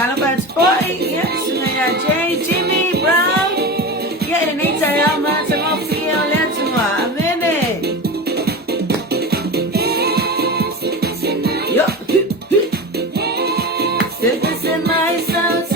Salamat boy. Yes, Sumaya J, Jimmy Brown. Yeah, and it's a man to go feel let's amen. Yo. This is my sound.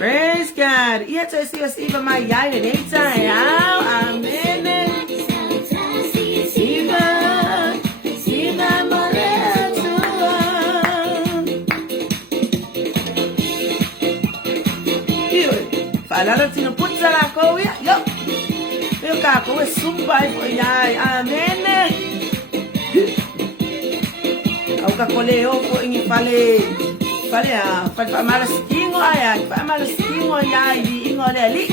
Praise God. Iya to si Iba Maya yun tayo. Amen. Iba Maletua. Iyo. Paalala tinuput sa lako. Yo. Yo kako is sumpay po yay. Amen. Au kakoleo po ingi pale. Pale malas kingo ayan, malas kingo yay di ingo leli.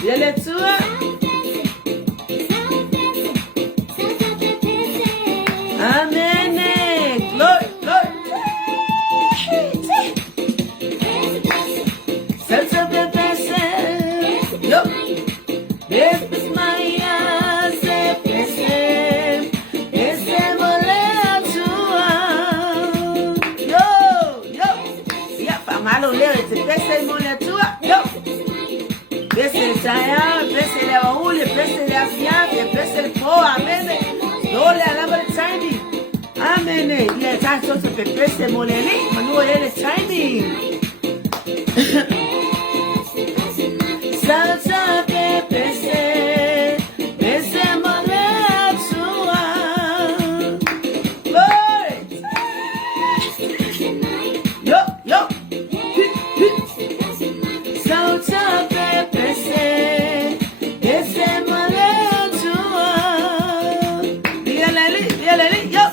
Yeletua. Amen. Glory, glory. Yo, this is my yeah, pangalo leo pese moletua. Yo, pese saya, pese le baule, pese le afiafe, pese le poa, amen. No le alaba timing, amen. Yeah, that's also pese moleli, manu ele timing. Salsa pese, pese moletua. Glory. Yo, yo. Salsa pese, pese moletua. Yalali, yo.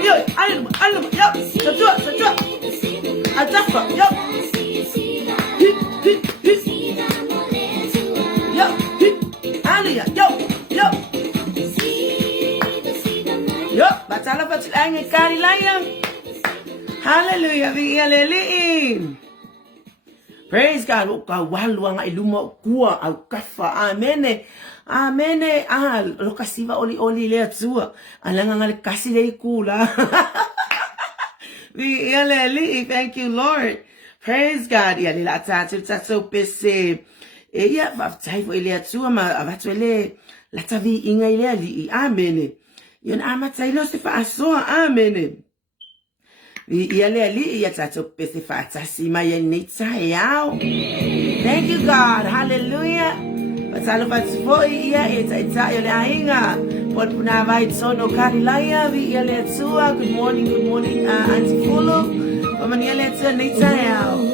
Yo, alma, yo. Satua. Atafa, yo. Yo, batala patil ay karilayang. Hallelujah, hallelujah. Praise God. Kawalu ang iluma kuwa au kafa. Amen. Amen. Lokasiva oli le tua. Alanga ngal kasi le kula. Hallelujah. Thank you, Lord. Praise God. Ya lila tatso pese. Ya vatai vo ile tua ma avatwele la tavi inga ile ali. Amen. Yon amatai lo se fa aso. Amen. Yale ali ya tato pese FAATUATUA 𝚟𝚒𝚍𝚎. Thank you, God. Hallelujah. Patalo patfo iya ita yale ainga. Pot punava itsono karilaya vi yale tua. Good morning, Auntie Fulo. Paman yale tua 𝚟𝚒𝚍𝚎.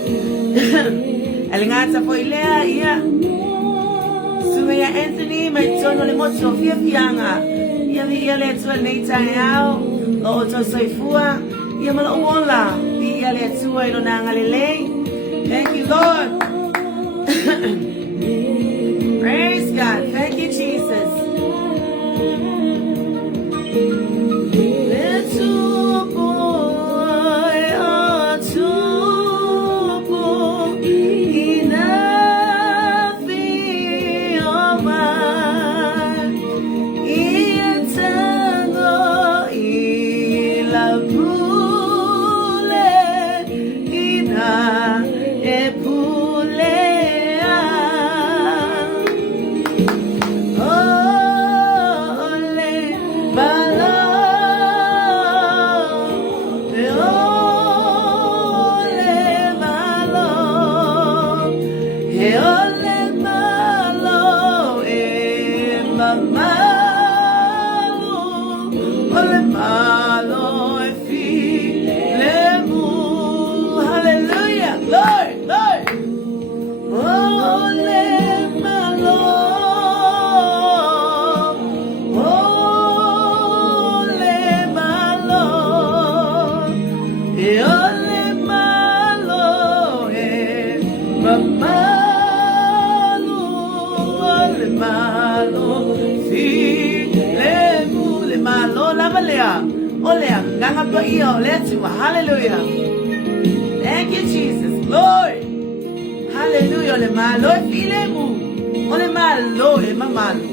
Alingata po ilea iya. Sumaya Anthony maitsono le moto fianga. Yale yale tua 𝚟𝚒𝚍𝚎. Lo oto soifua. Yamala OLA. Yale tua ilo nangalele. Thank you, Lord. Praise God. Thank you, Jesus. balea. Olea, nganga pa iyo, let's do. Hallelujah. Thank you, Jesus. Lord. Hallelujah. Lemalu, filemu. Lemalu, lemalu.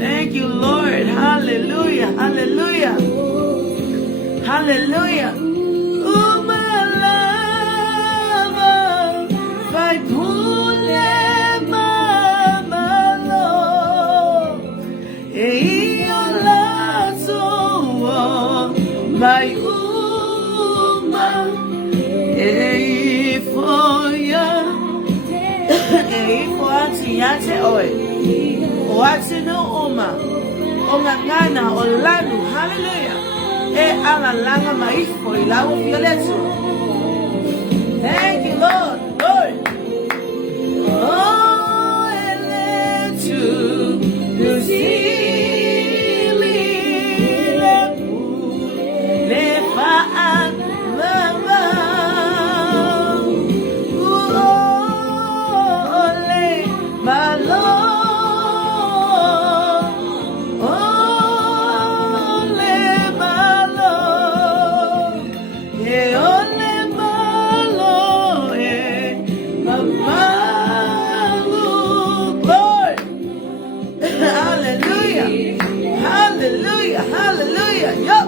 Thank you, Lord. Hallelujah. Hallelujah. Hallelujah. Oh, my lover, fight my Yate oe, oate no oma, ongangana olanu, hallelujah, ala langa maifo ilawo violetu. Thank you, Lord, Lord. Oh, eletu, kusili lepu, lefaan lava. My Lord, only my Lord, yeah, only my Lord, yeah, my Lord, hallelujah, hallelujah, hallelujah, yo.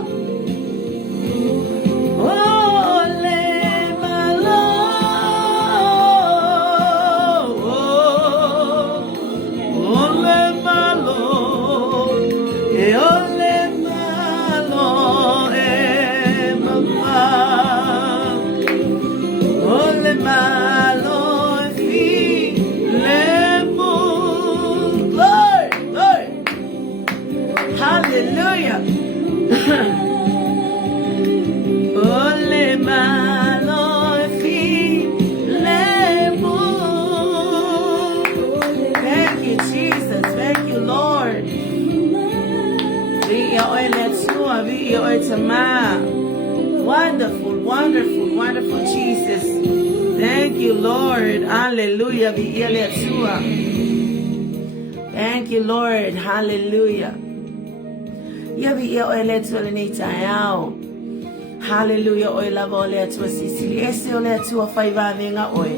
Hallelujah. Ole malo filemu. Thank you, Jesus. Thank you, Lord. Wonderful, wonderful, wonderful Jesus. Thank you, Lord. Hallelujah. Thank you, Lord. Hallelujah. Hallelujah. Oi lava ole tua sisili. Ese ole tua faiva venga oi.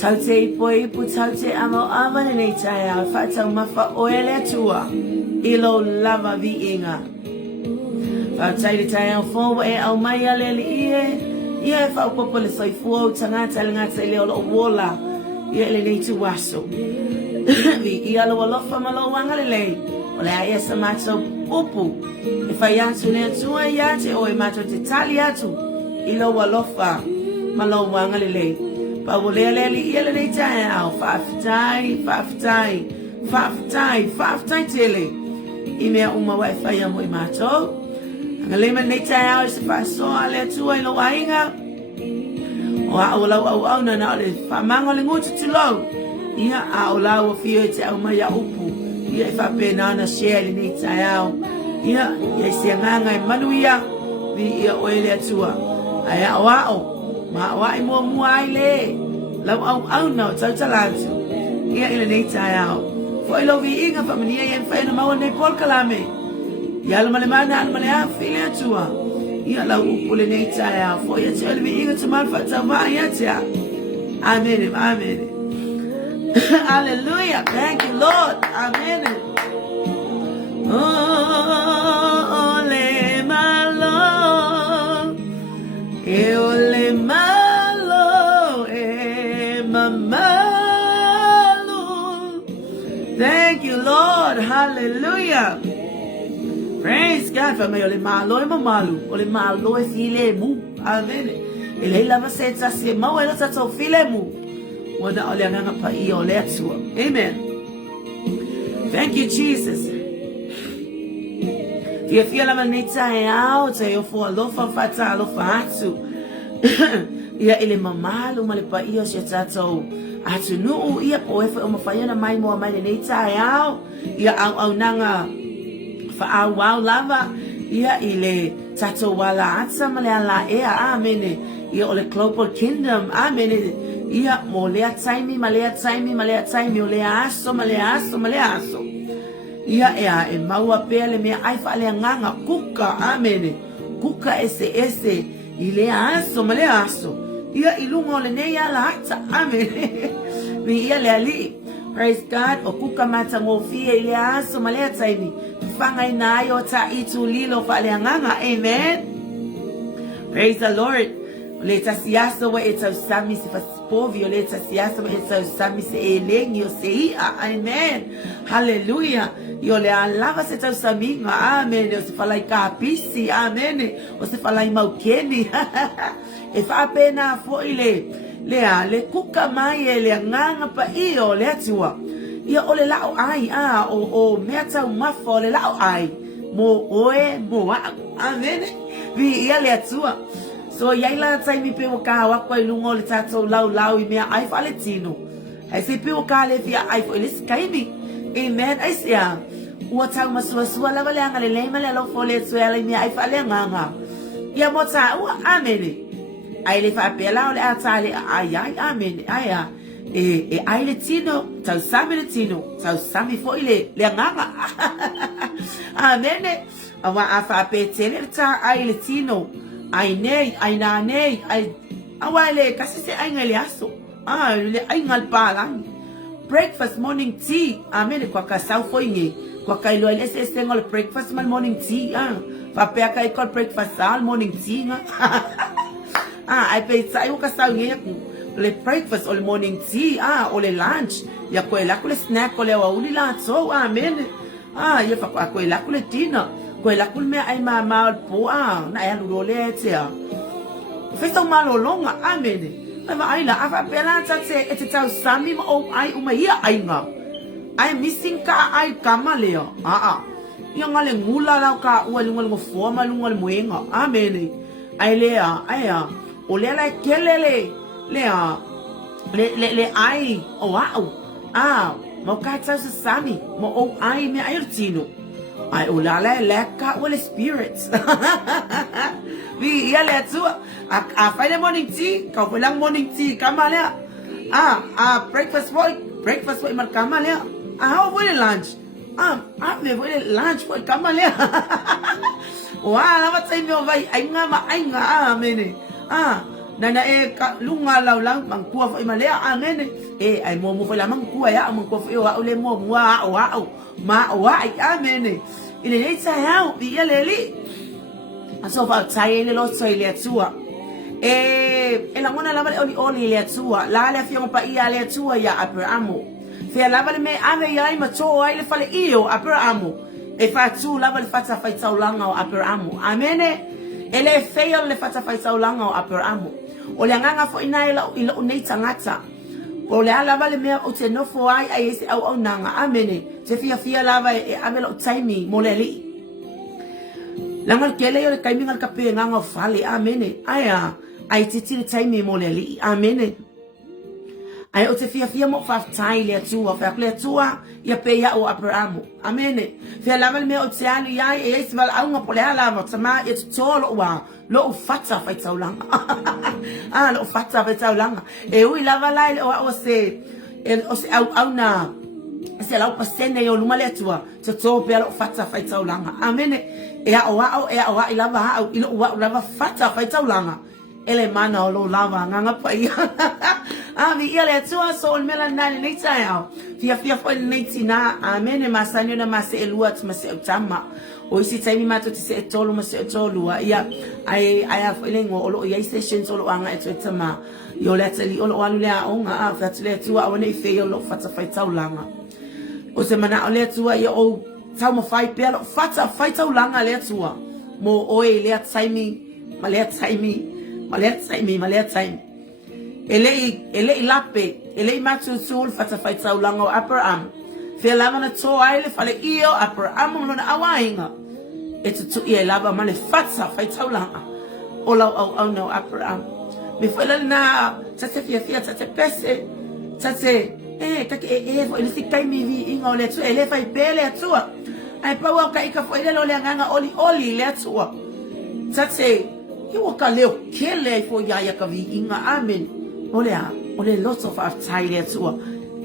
Taute poi pu taute amo ava nei taia. Fata mafa ole tua. Ilo lava viinga. Fata taia fo e au mai ale ie. Ie fa popo le soifua tangata ngata le o wola. Ie le nei tu waso. Vi ia lo lofa malo wangale le. Ole ai esa macho pupu. If I yatu ne tua yate o macho te tali atu. Ilo walofa malo wangalele. Pa wolele li ele nei tai au faftai tele. Ime uma wa fa mo macho. Ngale men nei tai au se fa so ale tua ilo wainga. wa o lau au na na le fa manga le ngotu tu lau ia a o lau o fio te au mai a upu ia fa pena na share ni taiao ia se nganga e manu ia vi ia 𝚘𝚦𝚙𝚢𝚛𝚒𝚑𝚥 ai a wa o ma wa i mo ai le lau au na 𝚟𝚒𝚍𝚎𝚘 ia ile nei taiao foi lo vi inga fa mania ia fa na mau nei pol kalame ia lo male mana al male a file tua ia lau upu le nei taiao foi ia te vi inga te mal fa tava ia te amen amen hallelujah thank you Lord amen oh Lemalu Lemalu mamalu thank you Lord hallelujah praise God for me Lemalu mamalu Lemalu file mu amen ele lava se tsa se mau ela tsa file mu wada ole nga pa I ole atua amen thank you Jesus fia la manita e au te o fo lo fa fata lo fa atu ia ele mamalu male pa io se tato atu no ia po e o mafaiana mai mo mai nei ta e au ia au nanga fa au wow lava ia ile tato wala atsa male ala e amen ia ole global kingdom amen ia mo le ataimi male ataimi ole aso male aso ia e maua pele me ai fa le nganga kuka amen kuka ese ile aso male aso ia ilungo le nei ala ata amen mi ia le ali praise God o kuka mata ngofie ile aso male ataimi fanga inayo ta itu lilo fa le nganga amen praise the Lord leta siasa wa eta sami se faspovio leta siasa wa eta sami se elengio se ia amen hallelujah yo le alava se ta sami amen o se fala ka pisi amen o se fala maukeni e fa pena fo ile le kuka mai le nganga pa io le atua ia ole lao ai o meta mafo le lao ai mo oe mo amen vi ia le atua so yaila tai mi pe ka wa ko ilungo le tato lau I mea ai fale tino ai se pe ka le fia ai fo le skaimi amen ai sia o tau masua la vale anga le male lo fo le tswela mea ai fale nganga ia mo ta o amen ai le fa pe la o le atale ai amen ai ai le tino tau sami le tino tau sami fo ile le nganga amen awa afa pe tele ta ai le tino ai nei ai na nei ai awale kasi se ai ngale aso le ai ngal palang breakfast morning tea amen kwa ka sau foi nge kwa ka lo ile se ngol breakfast mal morning tea fa pe ka ikol breakfast al morning tea nga ai pe sai ka sau nge le breakfast or morning tea or le lunch ya kwela kule snack ole wa uli la so amen ya fa kwela kule dinner kwela kul me ai mama po na ya lu le tia fe so malo longa amen ma ai la afa pela ta se e ta sami mo ai uma ia ai nga ai missing ka ai kamaleo ia ngale ngula la ka u ngol ngo forma lu ngol moenga amen ai le ai o le la kelele le ai o wow mo ka ta se sami mo ai me ai tino ai ulala leka wale spirits vi ia le tua a fai morning tea ka lang morning tea kamale breakfast boy mar kamale how wale lunch me wale lunch boy kamale wa la wa tsai me vai ai nga amene nana lunga lau mang kua fa imale amene ai mo fa la mang kua ya mang kua fa wa ole mo ma ai amene ile le tsayao vi ile li aso fa tsaye le lo tsoi le tsua la ngona la vale oli le tsua la le fiong pa ia le tsua ya abramo fe la vale me ave ya ma to ai le fale io abramo fa tu la vale fata fa tsaulanga abramo amene ele feio le fata fa tsaulanga abramo o le nganga fo ina ila nei tangata o le ala vale me o te no fo ai se au nanga amene te fia lava amelo taimi moleli langal kele yo kai mingal kape nganga fale amene aya ai te tiri taimi mo le li. Amen. Ai o te fia mo whaftai le atua, whakle atua, ia pe ia o Abraham. Amen. Fia lama le mea o te anu iai, e eisi wala aunga po le halama, tama ia tu tolo ua, lo u fata whai taulanga. Lo u fata whai taulanga. E ui lava lai le o se au na, se lau pasene o luma le atua, te tō pia lo u fata whai taulanga. Amen. E a o i lava hau, i lo u lava fata whai taulanga. Ele mana o lo lava nganga pa ia. Mi ia le tua so o mela nani nei tai au. Fia foi nei tina. Amen. E masanyo na mase elua tu mase utama. O isi taimi mato ti se etolu mase etolu. Ia ai foi lengo o lo ia sessions o lo anga etu etama. Yo le atali o lo alu le aonga. Fatu le tua o nei feo lo fata fai taulanga. O se mana o le tua ia o tau ma fai pia lo fata fai taulanga le tua. Mo oe le taimi. Ma le taimi. Malea taimi. Ele lape, ele matu sul fata fai taulanga o Abraham. Fia lava na tō aile fale iyo Abraham lona awainga. E tutu ia lava male fata fai taulanga. O lau au no Abraham. Me fwela na tate fia tate pese. Tate, kake fo ele sikai mi vi inga o le atua. Ele fai pele atua. Ai pau au ka ika fo ele lo le anganga oli le atua. Tate, iwa ka leo kele fo ya ka vi inga. Amen. Ole lots of our time le atua.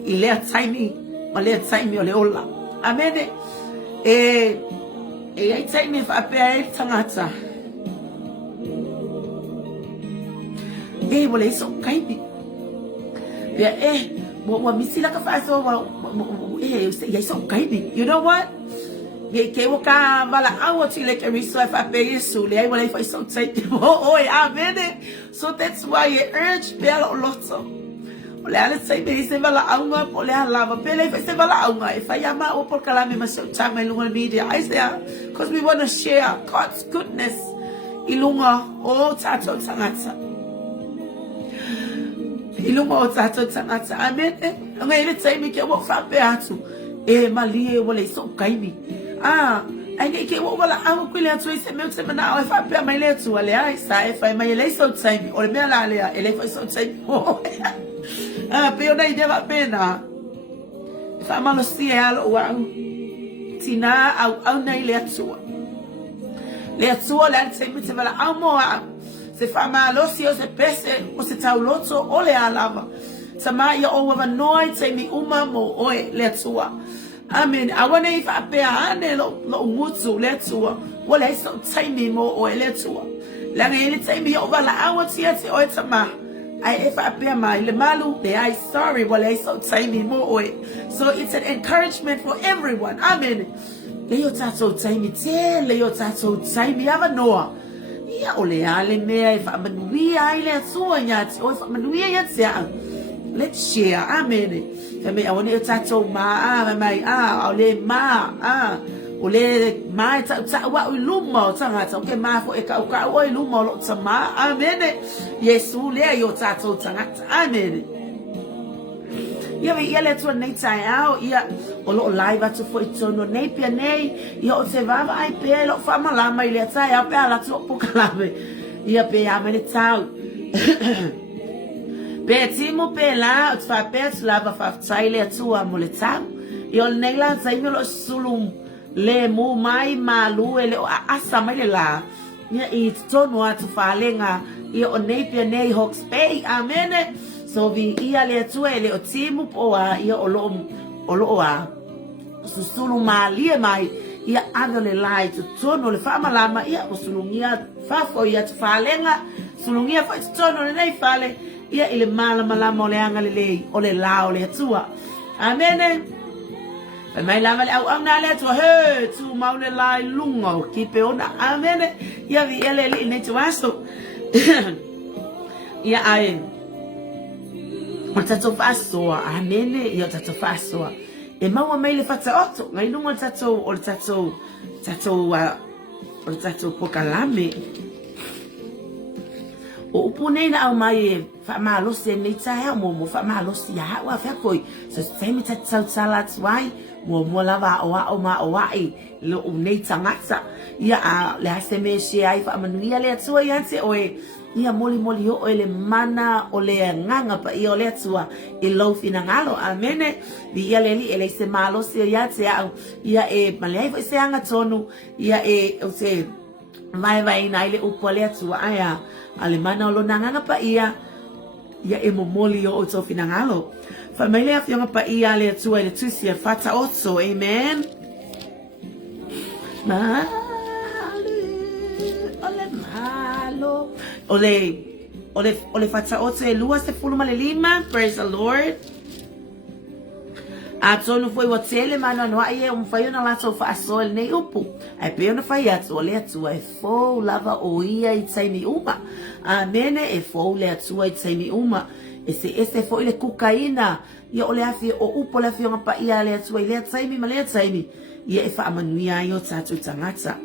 I lea taimi, ma lea taimi o le ola. Amen. Ai taimi fa apea e tangata. Wale iso kaipi. Pea wa misila ka fa so ya iso kaipi. You know what? Ke waka wala awa ti le kemi so fa pe yesu le ai wala fa so taimi. Amen. So that's why you urge bela loto. Ole ale sai be se vala aunga ole lava pele se vala aunga if I am o por kalame maso chama ilunga media I say because we want to share God's goodness ilunga o tato tangata ilunga o tato tangata. Amen. Ngai le sai me ke wo fa pe atu malie wole so kaimi ai ke wo wala au kwile atu se me se na fa pe mai le tu ale ai sai fa mai le so sai ole me la le ele fa so sai pero dai deva pena fa malo si alo wa tina au nei le atu le sai me se wala au mo se fa malo si o se pese o se tau loto ole alava sama ia o wa noi sai mi uma mo oe le atu. Amen. I want to if I pay ane lo mutu letua. Wala iso taimi mo o letua. Langa ele taimi over la awa tiati o etama. If I pay my Lemalu, they are sorry. Wala iso taimi mo o. So it's an encouragement for everyone. Amen. Leo tato taimi te leo tato taimi ava noa. Ia ole ale mea if amanuia ile tua nyati o if amanuia yati ya. Let's share. Amen. Kami awon e tato ma mai ole ma ole mai ta wa lumo tanga ta ke ma fo e ka o lumo lo tsama. Amen. Yesu le yo tato tanga. Amen. Ia le tu nei tai au ia o lo live atu fo itono nei pia nei ia o se vava ai pe lo fa mala mai le tai au pe ala tu po kalave ia pe amene tau. Pe timo pe la o fa pe lava fa tai le tua mo le tau ia o nei la sai me lo sulum le mo mai malu ele asa mai le la ia I tono atu fa lenga ia o nei pia nei Hawke's Bay. Amen. So vi ia le tua ele o timu po ia o lo susulu malie mai ia ave le lai tu tono le fama lama ia o sulungia fa fo ia tu fa lenga sulungia fa tono le nei fale ia ile mala malama o le anga le o le la o le tua. Amen. E mai lama le au na le tua he tu mau le lai lunga ki pe ona. Amen. Ia vi ele le nei tu aso ia ai o tato fasoa. Amen. Ia tato fasoa e maua mai le fata oto ngai lunga tato o le tato pokalame o upune na au mai fa malo se nei tai mo fa malo si ha wa fa koi so sai mi tato salat wai Mua lava o ma o ai lo nei tangata ia le hase me she ai fa manuia le atua ia se oe ia moli o ele mana o le nganga pa ia le atua I lo fina ngalo amene vi ia le ele se malo se ia se ia malai foi se anga tonu ia o se vai nai le upo le atua ia ale mana o lo nganga pa ia moli o to fina ngalo Familia fiona pa ia le atua le tusia FAATUATUA amen Malo ole FAATUATUA lua se fulu male lima praise the Lord a tonu foi wa tele mana no ai fai na la so fa sol nei upu ai pe na fai atu le atua fo lava o ia I taimi uma amene fo le atua I taimi uma ese foi le kukaina ia ole afi o upo le fionga pa ia le atua le taimi ma le taimi ia fa manuia yo tatu tangata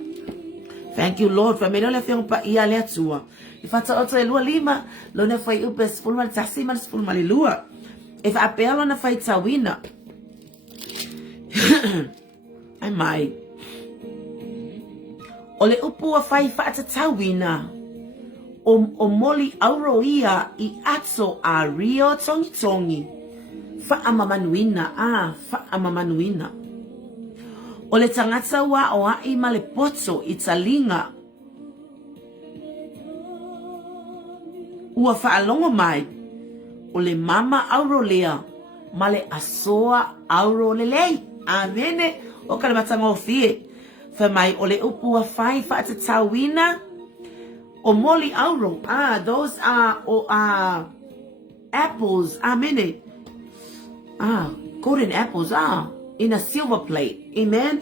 Thank you Lord for me le fionga pa ia le atua FAATUATUA lua lima lo ne fai upe spul mal tasi mal spul mal lua fa apelo na fai tawina ai mai ole upu a fai FAATUATUA o moli auro ia I atso a rio tongi fa amamanuina ole tangata wa o ai male potso I talinga ua fa alongo mai ole mama auro lea male asoa auro lelei amene o kale matanga o fie fa mai ole upu a fai FAATUATUA o moli auro those are apples amene golden apples in a silver plate amen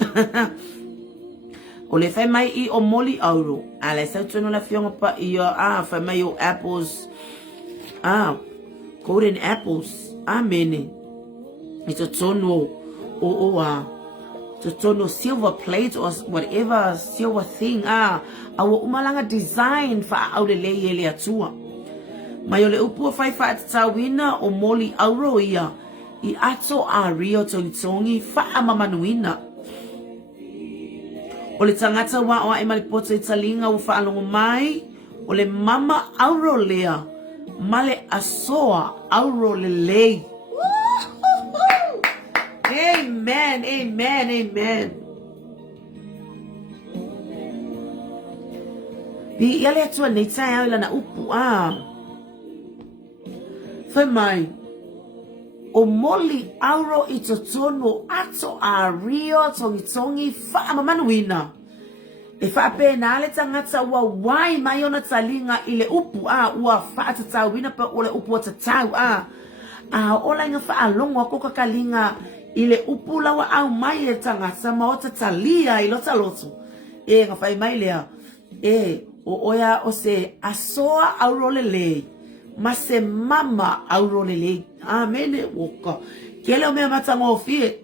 ole fai mai I o moli auro ale sa tunu la fionga pa ia fai mai o apples golden apples amene it's a tono tono silver plate or whatever silver thing awa umalanga design fa aule le atua mai ole upu fai FAATUATUA o moli auro ia I ato a rio tongi fa amamanuina ole tangata wa o mali poto I talinga u fa alongo mai ole mama auro lea male asoa auro lelei Amen. Di ia le atua nei tai au lana upu Fai mai o moli auro I totono ato a rio tongi fa amamanuina fa apena le tangata ua wai mai ona talinga I le upu ua FAATUATUA pa ole upu tatau ola inga fa alongo ako kakalinga ile upu lawa au mai e tangata ma o talia I lota loto nga fai mai lea o oia o se asoa auro lelei ma se mama auro lelei amene woka kele o mea matanga o fie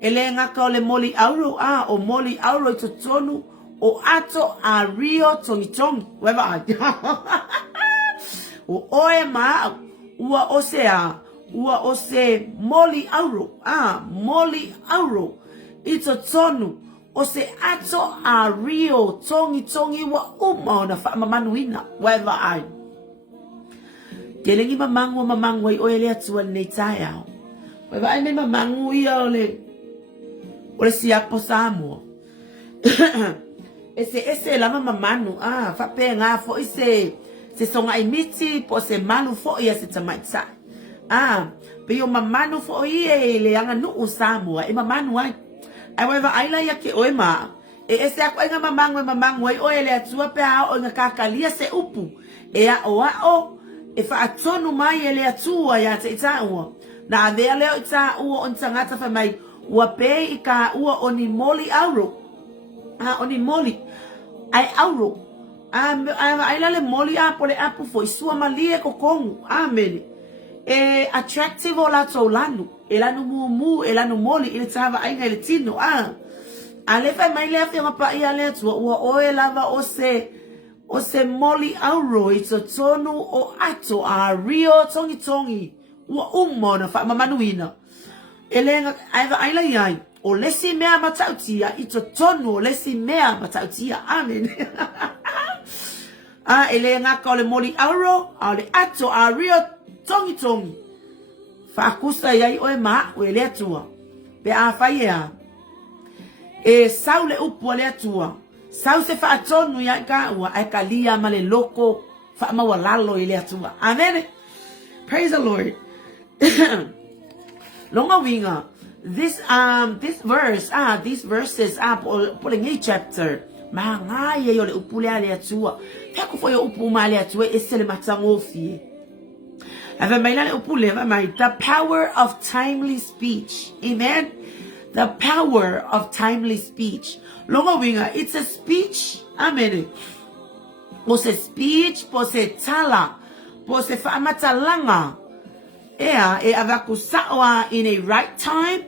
ele ngaka o le moli auro o moli auro I totonu o ato a rio tongi weva o oe ma ua o se moli auro I totonu o se ato a rio tongi wa ona fa mamanuina weva ai kelengi mamangu I oele atua nei tai au weva ai nei mamangu ia ole siapo Samoa ese lama mamanu fa pe nga fo se songa I miti po se malu fo ia se tamaitsa pe yo mamanu fo ia le anga no Samoa mamanu ai weva ai la ia ke oe ma ese ako nga mamangu ai oele atua pe o nga kakalia se upu o fa atonu mai ele atua ya te itaua na avea leo itaua on tangata fa mai ua pe I ka ua oni moli auro oni moli ai auro ai lale moli pole apu foi sua malie kokongu amen attractive o la tolanu elanu mumu elanu moli ile tava ai ngai tino ale fa mai le fa pa ia le tua ua oe lava o se moli auro I tonu o ato a rio tongi ua umona fa mamanuina Elenga aiva aila yai. Olesi mea matautia. Ito tonu olesi mea matautia. Amen. Elenga ka ole moli auro. Ole ato a rio tongi tongi. Faakusa yai oe maa o ele atua. Pe a faia. E saule upu ole atua. Sau se faatonu ya ka ua. Eka lia male loko. Fa mawalalo ele atua. Amen. Praise the Lord. Longa winga. This these verses pulling a chapter. Mangaya yole upule ale atua. Peko foi upu male atua esele matangofi. Ava mailale upule ava mai the power of timely speech. Amen. The power of timely speech. Longa winga, it's a speech. Amen. Pose speech, pose tala, pose famatalanga. Ea e avakusawa in a right time,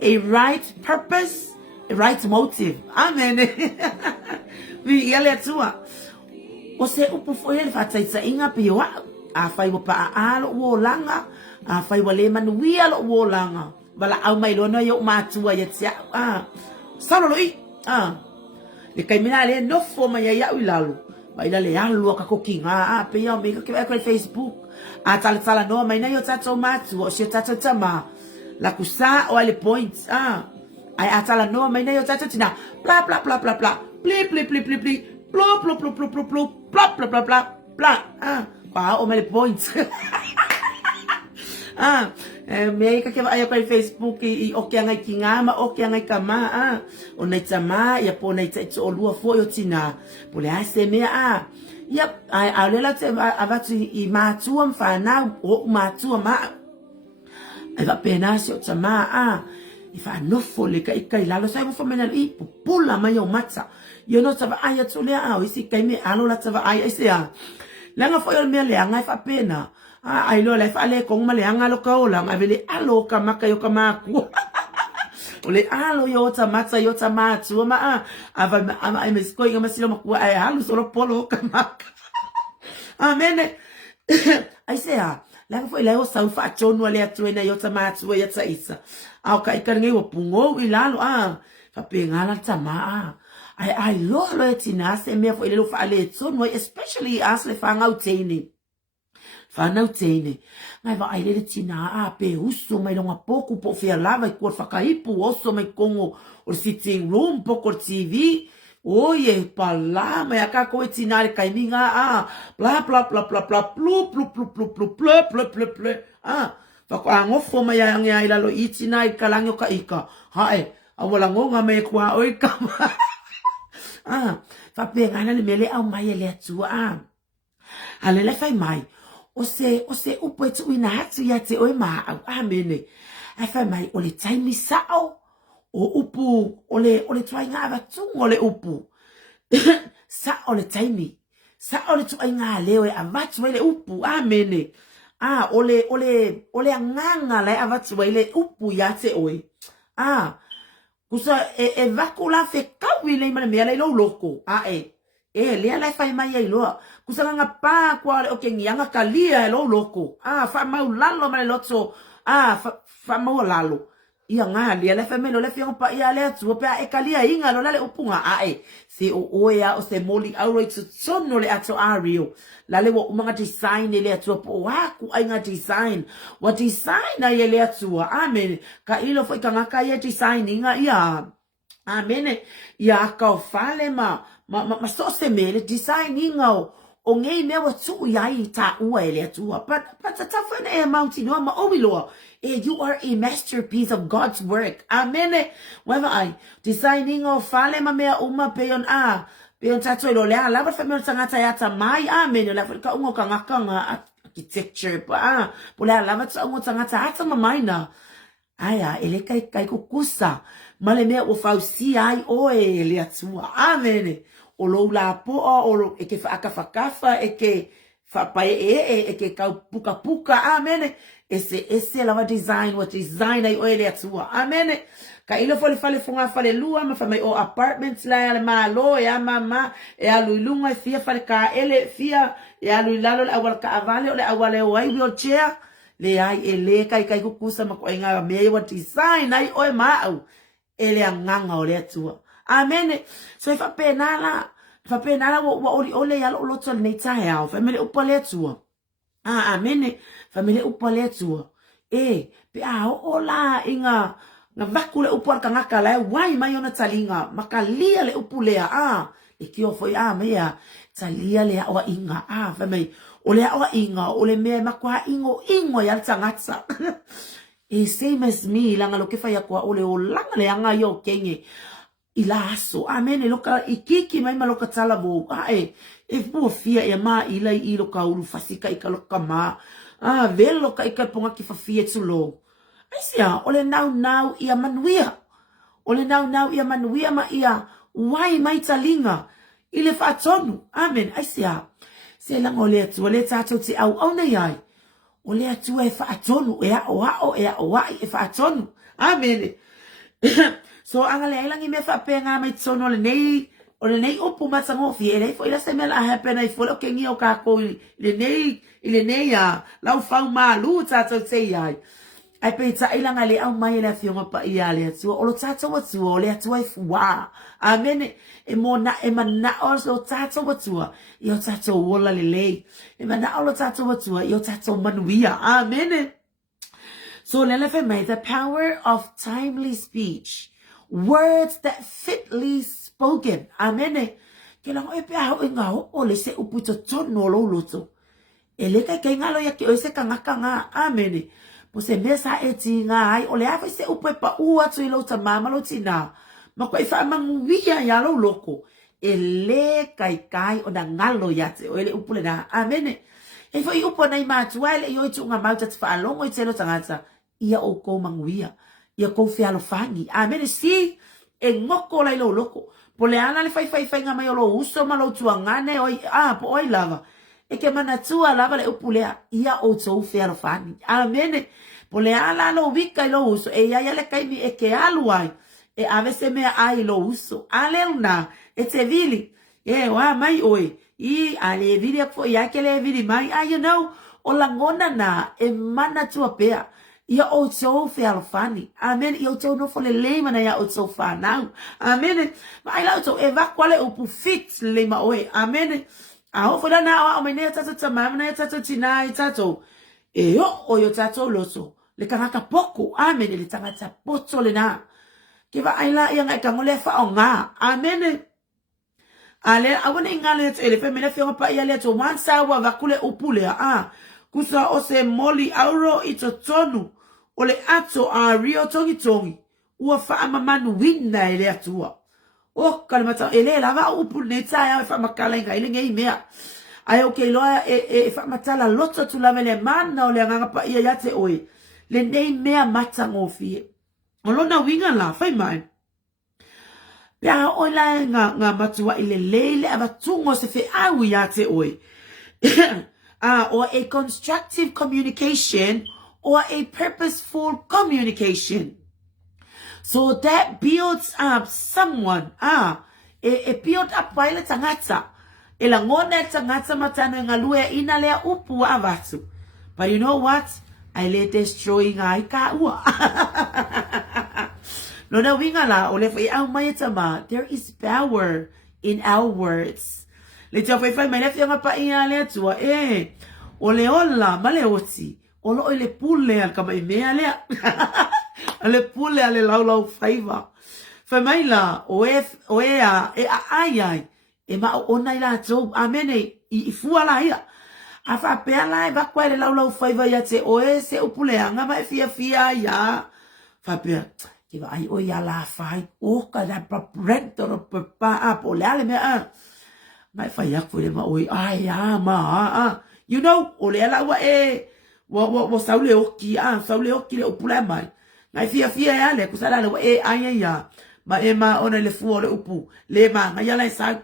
a right purpose, a right motive. Amen. Vi yale tua. Ose upu foyel fataisa inga piwa. Afai wa pa alo wo langa. Afai wa leman wi alo wo langa. Bala au mai lono yo matua yetsia. Salo loi. Le kaimina le no forma ya ulalu. Baila le alu ka kokinga. Pe yo me ka Facebook. Tala no mai na yo tato matu o she tato tama la kusa o le points ai atala no mai na yo tato tina bla bla bla bla bla pli pli pli pli pli plo plo plo plo plo plo bla bla bla bla bla pa o me le points me ka ai pa Facebook I o ke ngai kingama o ke ngai kama o nei tama ya po nei tso o lua fo yo tina po le ase me Yep, I realized about I matua mfana o matua ma. Eva penasio tama if I no fole ka ikai lalo sai mo famena I pula ma yo matsa. Yo no tava aya tole isi kai me alo la tava aya ise Langa fo yo me le anga fa pena. Ai lo le fa le kong ma le anga lo ka ola ma vele alo ka maka yo ka maku. Ole alo yo tamatsa yo tamatu ma ava I miss going ma silo maku ai halu solo polo kamaka. Amen. I say langa foi leo sa fa chonu ale atuena yo tamatu ya tsaisa. Au ka ikange wo pungo ilalo fa pengala tama I lo etina se me foi le fa ale tsonu especially as le fa ngauteni. Whanautene. Ngai wa ailere tina pe uso mai longa poku po fea lava I kua whakaipu oso mai kongo o sitting room poko TV. Oye, pala mai aka koe tina re kaiminga bla bla bla bla bla plu plu plu plu plu plu plu plu plu whako angofo mai angia I lalo I tina I kalangi o ka ika. Hae, awala ngonga mai kua oi kama. Whape ngana le mele au mai ele atua Halele fai mai. Ose upo e tu ina hatu ya te oe maa au amene. Ai mai ole taimi sao. O upu ole tuai ngā avatung ole upu. Sa ole taimi. Sa ole tuai ngā leo e avatu ele upu amene. Ole anganga le avatu ele upu ya te oe. Kusa e vakula fe kawi le mana mea le lo loko. Lea lai fai mai ai loa. Kusanga nga pa kwa o ke ngianga kalia e lo loko. Fa mau lalo mai loto. Fa mau lalo. Ia nga lea lai fai mai lo le fianga pa ia lea tu. Pea e kalia inga lo lale upunga. Se o oea o se moli auro I tutono le ato ario. Lale wa umanga design e lea tu. Po waku ai nga design. Wa design ai e lea tu. Amen. Ka ilo fai ka ngaka ia design inga ia. Amen. Ia kau fale ma so se mele design ingao o ngei me wa tu yai ta ua ele atua but ta fana e mountain no ma owiloa you are a masterpiece of God's work. Amen. Whether I designing of fale ma mea uma peon peon tato lo lea lava family tangata yata mai amen la ka ungo ka ngaka architecture pa pula lava ungo tangata hata mamaina aya ele kai kukusa male mea o fausi ai oe ele atua amen. O lo la po o lo e ke whaakawhakafa e ke whapai e ke kau puka puka amen ese la wa design ai oele atua amen ka ilo fale funga fale lua ma famai o apartments la le malo ya mama e aluilunga fia fale ka ele fia e aluilalo le awal ka avale o le awale o ai wheelchair le ai e le kai kukusa ma ko inga me wa design ai o mau ele nganga o le atua amen so fa penala wa ole ya lo tol nei tai au fa me upa le atua amen fa me upa le atua pe ola inga na vakule upa ka ngaka la wai mai ona talinga makalia le upulea e kio foi mea talia le o inga fa me ole o inga ole me makwa ingo ya tangata e same as me langa lo ke fa ya kwa ole o langa le anga yo kenge ilaso amen loka ikiki mai maloka tala vo e fu fia e ma ila I loka ulu fasika ika loka ma velo ka ika ponga ki fa fia tulo ai sia ole now ia manuia ole now ia manuia ma ia wai mai talinga ile fa tonu amen ai sia se la ngole tu le tato ti au nei ai ole tu e fa tonu e o e fa tonu amen so angale langi me fa penga mai tonu le nei upu matsango fiere foi la semela happen ai foi o kengi o ka ko le nei la fa malu tato te ai ai pe ta ilanga le au mai le fionga pa ia le tu o lo tato wa tu o le tu ai fuwa amen e mona e mana o lo tato wa tu io tato wola le e mana o lo tato wa tu io tato manuia amen so le fe mai the power of timely speech words that fitly spoken amen ke la e pe o ngao o le se uputo tono lo loto e le ka ngalo ya ke o se kanga amen po se mesa e tinga ai o le afa se upe pa ua tu ilo ta mama lo tina ma ko ifa manguia ya lo loko e le kai o na ngalo ya te o ele upule na amen e foi upo na ima tu ele yo tu nga mauta te fa longo i telo tangata ia o ko manguia ia ko fia lo fangi amen si e ngoko la ilo loko po le ana le fai nga mai o lo uso ma lo tu ngane o po oi lava e ke mana tua lava le upulea ia o tau fea lo fani amen po le ala lo wika lo uso e ia le kai mi e ke aluai e avese me ai lo uso alelna e te vili e wa mai oi I ale vili fo ia ke le vili mai you know o langona na e mana tua pea ia o tau fea lo fani amen ia o tau no fo le leima na ia o tau fa now amen ma ai la o tau e va kwale upu fit leima oi amen ho fo na o mene tato tama na tato tina I tato e o yo tato loso le kanaka poko amen le tangata poto le na ke va aila ia ngai ka ngole fa onga amen ale awone ngale ele fe mena fe pa ia le to mansa wa vakule upule kusa o se moli auro ito tonu o le ato rio tongi ua fa amamanu winna ele atua o kalmata ele lava upu neta ya fa makalenga ile ngai mea ai o ke loa e fa matala loto tu la mele mana o le nganga pa ia yate oi le nei mea mata ngofi o lona winga la fai mai ya o la nga matua ile leile abatungo se fe au yate oi or a constructive communication or a purposeful communication. So that builds up someone. It build up wale tangata. Elangone tangata matano ngalue inalea upu avatu. But you know what? I let destroying aika ua. No na wingala ole fa au mayetama. There is power in our words. Le tia fai mai le fia pa ia le tua ole ola male oti. Olo ile pule al kama mea le. Ale pule ale lau faiva. Fa mai la ai e ma ona ila to amene I fuala ia. Afa pela va kwele lau faiva ya te se upule anga mai fia ya. Fa pe ki va ai o ya la fai o ka da prento pa apo le ale me mai fai ya fule ma oi ai ya ma you know ole ala wa saule oki le upule mai. Ngai fia ya le kusala le ai ya ma ona le fu le upu le ma ngai la sa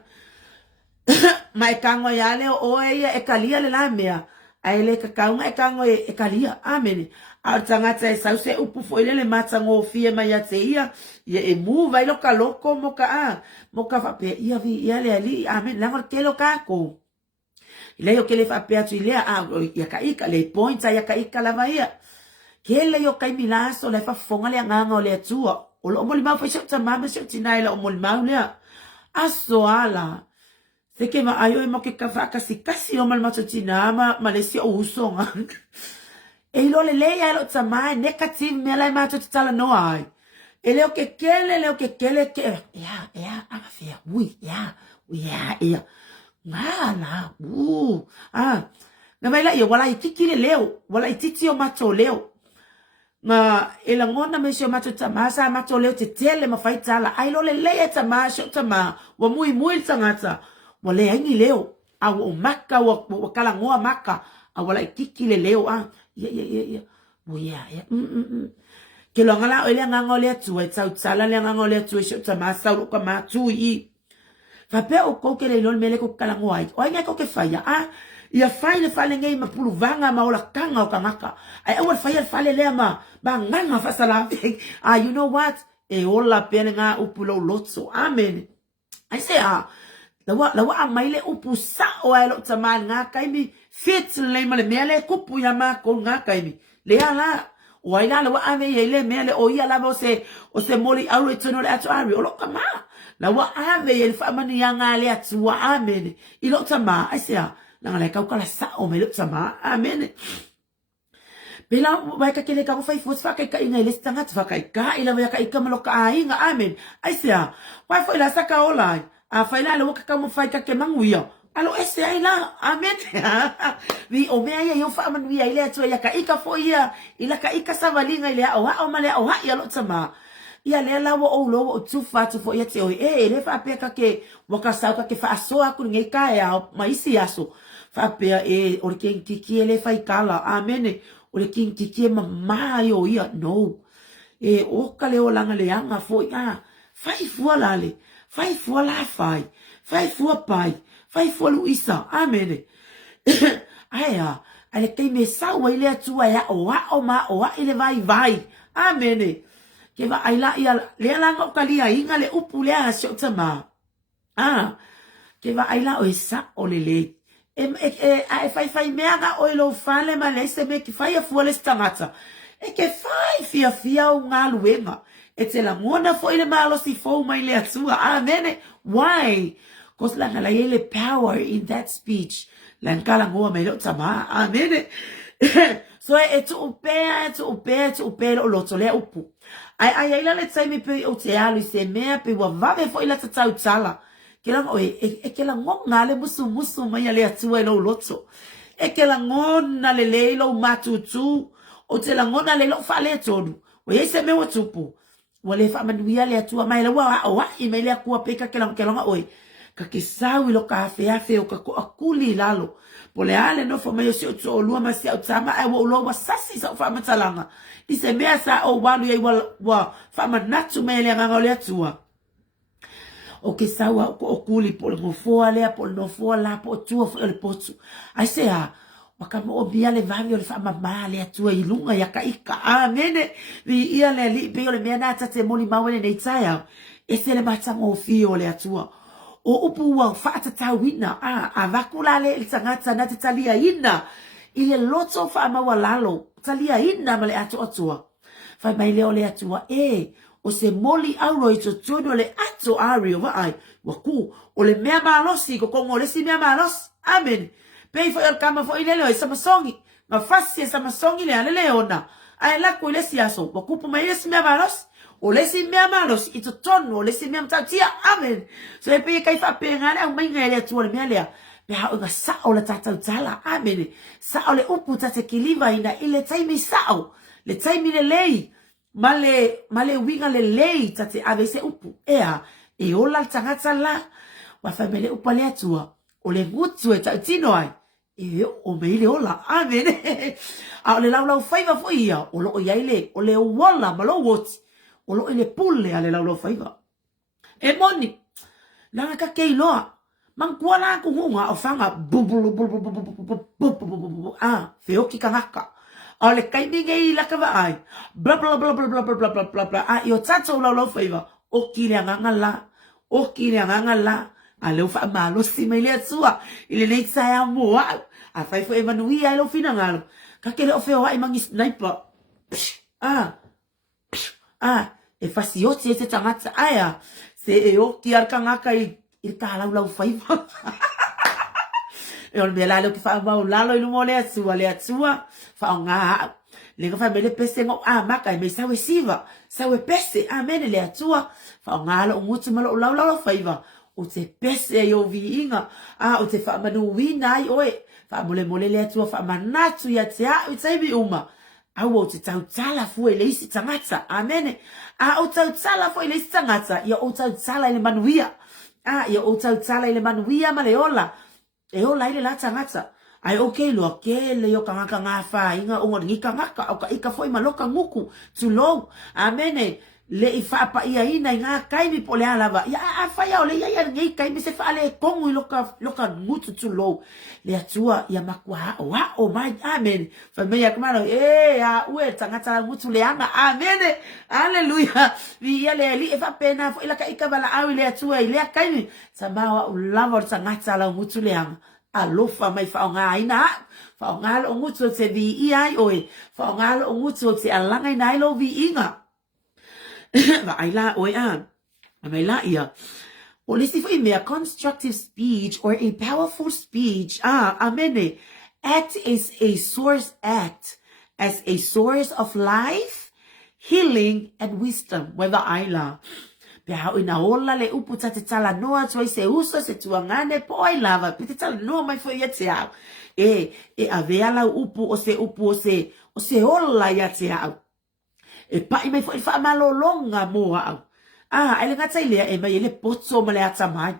mai kango ya le o e kalia le la mea ai le kaunga kango e kalia amen a tangata e sause upu fo le matango fie mai ya te ia e mu vai lo kaloko moka fa pe ia vi ia le ali amen la ke lo ka ko Ile yo ke le whapeatu i lea ia ka ika le pointa ia ka ika lava ia. Ke le yo kai milaso le whafonga le nganga o le atua. O lo omoli mau whaisau ta mama siau tinai la omoli mau lea. Aso ala. Se ke ma ayo e mo ke ka whakasikasi o malmato tina ma le si o usonga. E ilo le leia ilo ta mai negative me lai mato tala no ai. E leo ke kele ke aga fea ui ia ngala na vai la ia wala I kiki le leo wala I titi o mato leo ma e la ngona me se mato tamasa mato leo te tele ma fai tala ai lo le leia tamasha tama wa mui tangata wala aingi leo a o maka wa kala ngoa maka a wala I kiki le leo ia ke lo ngala o le nganga le atua e tau tsala le nganga le atua e tamasa o ka matu I fa pe o ko ke le lo mele ko kala ngoai o nga ko ke faia ia fai le fale ngai ma pulu vanga ma ola kanga o kangaka ai o fai le fale le ma ba nganga fa sala you know what e ola pele nga upulo lotso amen I say lawa mai le upu sa o ai lo tamal nga kai mi fit le ma le mele kupu ya ma ko nga kai mi le ala o ai la lawa ame le mele o ia la o se moli au etono le atu ari o lo kama lawa ame le fa mani yanga le atu amen I lo tama ai se na le ka kala sa o me lo tama amen pela vai ka kele ka fai fos fa ka ina le stanga fa ka ila vai ka ikamalo ka ai nga amen ai se vai foi la sa ka ola fai la lo ka mo fai ka ke manguia alo ese ai la amen vi o me ai yo fa man vi ai le atu ya ka ika fo ia ila ka ika sa valinga ile o male o ya lo tama ia le la o lo o tu fa tu fo ia te o le fa pe ka ke waka sa ka ke fa so aku ngai ka ya mai si aso fa pe o le king kiki le fai kala amen o le king kiki ma yo ia no o ka le o langa le anga fo fai fu la le fai fu la fai fu pai fai fu Luisa amen aya ale kai me sa wa ile atua ya o ma o ile vai amen ke va ai la ia le langa o kalia inga le upu le a sio tama ke va ai la o sa o le fai mea o lo fale ma le se me ki fai a fu le stangata ke fai fia o ngā luenga e te la ngona fo ile malo si fo mai le atua amen why cause la ngala ile power in that speech la ngala ngoa mai lo tama amen so e tu upea o loto le upu ai la le tsai me pe o te alu se me pe wa vave fo ila tau tsala ke la ke la ngonga le musu mai le atua lo loto ke la ngona le lo matutu o te la ngona le lo fale tonu o se me o tupu wa le fa manuia le atua mai le wa I mai le ku pe ka ke la ka ke sau lo ka fe o ka ko akuli lalo po le ale no fo mai o o lua ma si o tama ai wo lo wa sasi sa fa matalanga I se mea sa o walu ye wa fa manatu me le nganga le atua o ke sau o kuli po le ngofo le po no fo la po tu fo le potu ai se wa ka mo bia le vavi o le fa mama le atua I lunga ya ka ika amen vi ia le li pe o le mea na tate moli mawele nei tsaya e se le matanga o fi o le atua o upu wa FAATUATUA a vakula le tangata na te talia ina I le loto fa mawalalo talia ina ma le atua fa mai le o le atua o se moli auro I totono le ato ari o vai wa ku o le mea malosi ko kongo le si mea malos amen pei fo el kama fo ile le sama songi ma fasi sama songi le ale leona ai la ku le si aso wa ku po mai le si mea malos o le si mea malos I totono le si mea mtatia amen so e pe kai fa pe ngale o mai ngale atua le mea lea pe ha o ga sa o le tatau tala amen sa o le upu tate kiliva ina ile taimi sao le taimi le lei male winga le lei tate ave se upu e ola tangata la wa fa mele upa le atua o le ngutu e tino ai o me ile ola amen a o le lau faiva fo ia o lo iaile o le wala malo woti o lo ile pule ale lau faiva e moni langa ka kei loa mangkuala ku hunga o fanga bubulu feoki kangaka ale kai minge la ka vai bla bla bla bla bla bla bla bla bla yo tatso la faiva o kile nganga la Alo fa malo si mai le tua. Ile nei tsaya mo. A fai fo emanui ai lo fina ngalo. Ka kele o feo ai mangi sniper. E fasioti e te tangata aya. Se e o ki arka ngaka i ka lau fai fa. E on me lalo ki fa mau lalo ilu mo le atua. Fa o ngā le ka fa mele pese ngo maka e me sawe siva. Sawe pese mene le atua. Fa o ngā lo ngutu malo lau fai fa. O te pese e o vi inga. O te fa manu wina ai oe. Fa mole le atua fa manatu ya te i taibi uma. Au o te tau tala fu e le isi tangata. Amene. O tau tala fu e le isi tangata. Ia o tau tala ele manuia. Ia o tau tala ele manuia ma le ola. E ola ele la tangata. Ai okay loa ke le yo kangaka ngā wha inga o ngoni ngikangaka. Au ka ika foi maloka nguku. Tulou. Amene. Le I whaapa ia ina I ngā kaimi po le alawa. Ia whai au le ia ngei kaimi se wha le kongu I loka ngutu tulou. Le atua ia makua o mai. Amen. Whamea kamaro. Ue tangata ngutu le anga. Amen. Hallelujah. Vi ia le li e whapena fo ilaka ika wala au le atua I lea kaimi. Sa mawa u lama o tangata la ngutu le anga. Alofa mai wha o ngā ina. Wha o ngā lo ngutu o te vi iai oe. Wha o ngā lo ngutu o te alanga ina ilo vi inga. Va aila oe Amaila ia. O lesi fo I mea constructive speech or a powerful speech. Amene. Act is a source as a source of life, healing, and wisdom. Whether aila. Pe hao ina ola le upu ta te tala noa tuai se uso se tuangane po ai lava. Pe te tala noa mai fo ia te au. E avea la upu o se ola ia te au. E pai mai foi fa malolonga mo au. Ele ngata ile e mai ele potso male ata mai.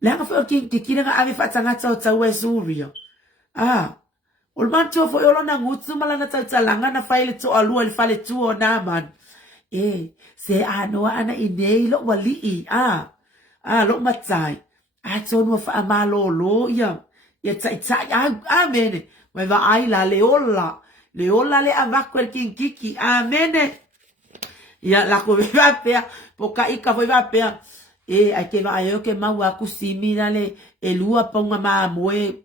Le nga foi ki kira nga ave fa tangata o tau e suria. Ol manto foi olona ngutsu mala na tsalanga na faile to alua le fale tu o na man. Se no ana inei lo wali lo matai. Tonu fa malolo ya. Ya tsai amen. Mai va ai la leola. Leola le avakwe kiki. Amen. Ya la ko va pea. Poka ika foi va pea. Ai ke va ai ke mau akusimi na le elua ponga ma moe.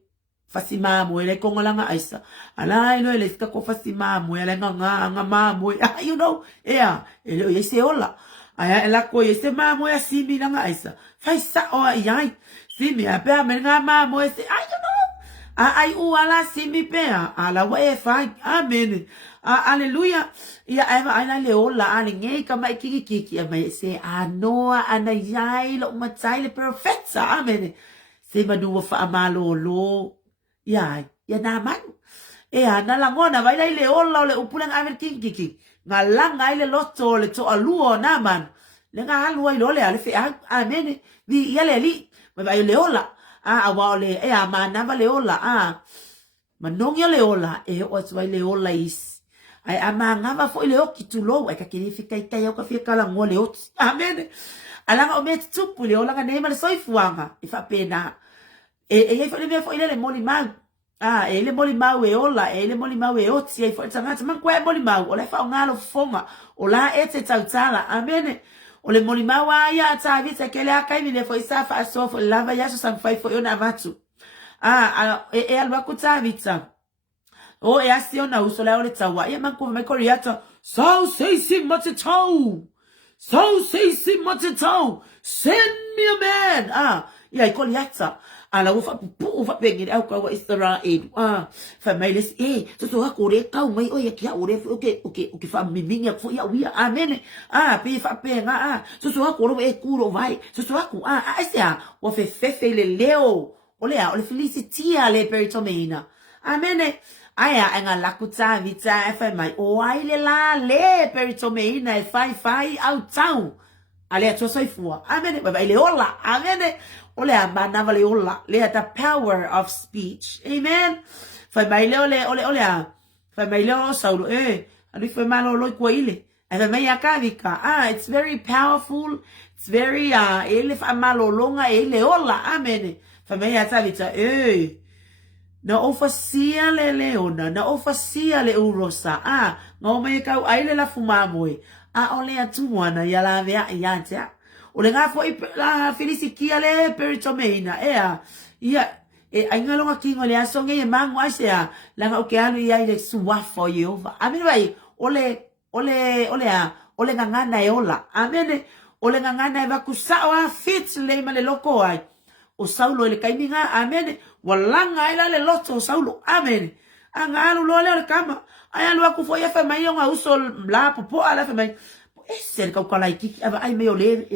Fasi ma moe le kongolanga aisa. Ala no le ska ko fasi ma moe le nga ma moe. You know. Ele yese ola. Ai la ko yese ma moe simi nga aisa. Fai sa o ai. Simi a pea me nga ma moe se. You know. Ai uala simi pea. Ala we fai. Amen. Hallelujah. Ia eva ana le ola ani ngei ka mai kiki mai se anoa ana yai lo matai le profeta. Amen. Se manu fa amalo lo. Ya na man. Na langona vai le ola le upulang aver kiki. Ngalanga ile loto le to aluo na man. Le nga aluo ile ole ale fe. Amen. Vi ia le li. Vai le ola. Awale amana va le ola. Manongia le ola o tswai le ola is. Ai amanga va fo ile o kitulo ai ka kini fika itai o ka fika la ngole o. Amen. Alanga o met tupu le ola nga nema le soifuanga. Ifa pena. E fo le me fo ile le moli mau. Le moli mau e ola, le moli mau e oti e fo tangata man kwa moli mau. Ola fa ngalo fonga. Ola ete tautala. Amen. O le moli mau ia ta vita ke le akai ni le fo isa fa so fo lava ya so san fai fo yo na vatu. Alwa kuta vita. E asiona uso la ole tawa. Ia man ko me koriata. So say sim matitau. Send me a man. Ia I koriata. Ala ufa pengi au ka wa Israel. Fa mai les so ko re ka mai o ya kia ore okay fa miminga fo ya wi amen. Pe fa penga so ko ro e kuro vai. So ko sia o fe le leo. Ole felicitia le peritomena. Amen. Aya nga lakuta vita fa mai o ai le la le peritomena e fai au tau. Ale a tosai fua. Amen. Ba ile ola. Amen. Ole amana vale ola. Le the power of speech. Amen. Fa mai le ole. Fa mai le saulo ali fa malo lo kwile. Fa mai akavika. It's very powerful. It's very ele fa malo longa ele ola. Amen. Fa mai atavita na ofasia le leona, na ofasia le urosa. Ngau mai kau aile la fumamoe. Ole atuana ya la vea yantia. O le ngā fo I la filisi kia le peritomeina. Ia, ainga longa kingo le asonge e mangu aisea. Langa o ke anu ia I le suafo Yehova. Amen vai, ole ngangana e ola. Amen. Ole ngangana e wakusao a fit le ma le loko ai. O Saulo le kaiminga. Amen. Walanga ila le loto o Saulo. Amen. Anga alu lo le kama. Ai alu aku fo ia fa mai nga uso la popo ala fa mai. Ese ka kala iki ava ai me ole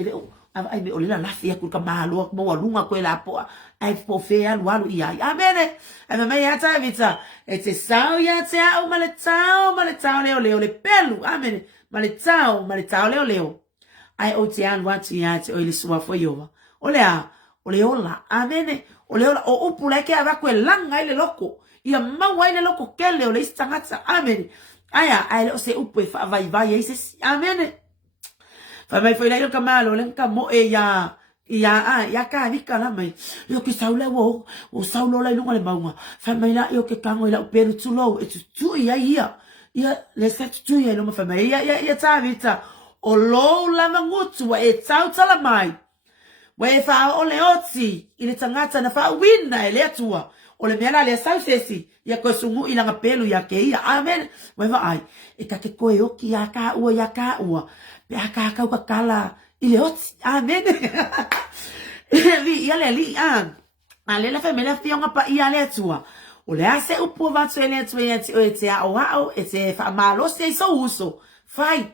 ava ai me ole la lafia ku ka malo mo walunga ko la po ai po fe alu ia. Amen. Ava mai ata vita. Ete sao ia te au maletao le pelu. Amen. Maletao le. Ai o te anu atu ia te o ile sua fo Yehova. Ole ola. Amen. Ole ola o upu leke ava ko langa ile loko. Ia maua ile loko kele o le istangata. Amen. Aya, ai o se upu e fa vai Jesus. Amen. Fa mai foi lai o kamalo le ka mo e ya ka vika la mai. Yo ki saule o saulo lai lunga le maunga. Fa mai la yo ke kango ila peru tulo e tu ia. Ia le sa tu ia no fa mai ia ta vita. O lo la mangutu e tau tala mai. Wa e fa o le oti ile tangata na fa wina ele atua. O le mea le sausesi ia koe sungu ilanga pelu ia ke ia. Amen. Wa ai e ka ke koe oki ia ka ua. Pe aka kau ka kala ile oti. Amen. Ia le li an. Ale la femele fionga pa ia le atua. O le ase upu Vaatausili atua ia te o e te a o e te fa malo se so uso. Fai.